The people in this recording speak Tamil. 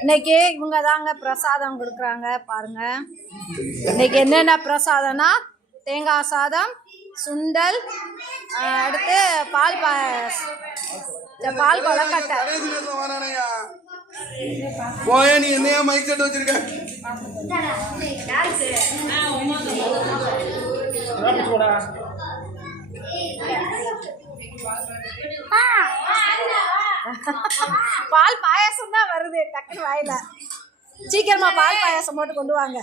இன்னைக்கு இவங்க தாங்க பிரசாதம் கொடுக்குறாங்க பாருங்க. இன்னைக்கு என்னென்ன பிரசாதம்னா தேங்காய் சாதம், சுண்டல், அடுத்து பால் கொலக்கட்டை. போய நீ என்னையா மைக் செட் வச்சிருக்க? பால் பாயாசம் தான் வருது டக்குனு வாயில. சீக்கிரமா பால் பாயாசம் போட்டு கொண்டு வாங்க.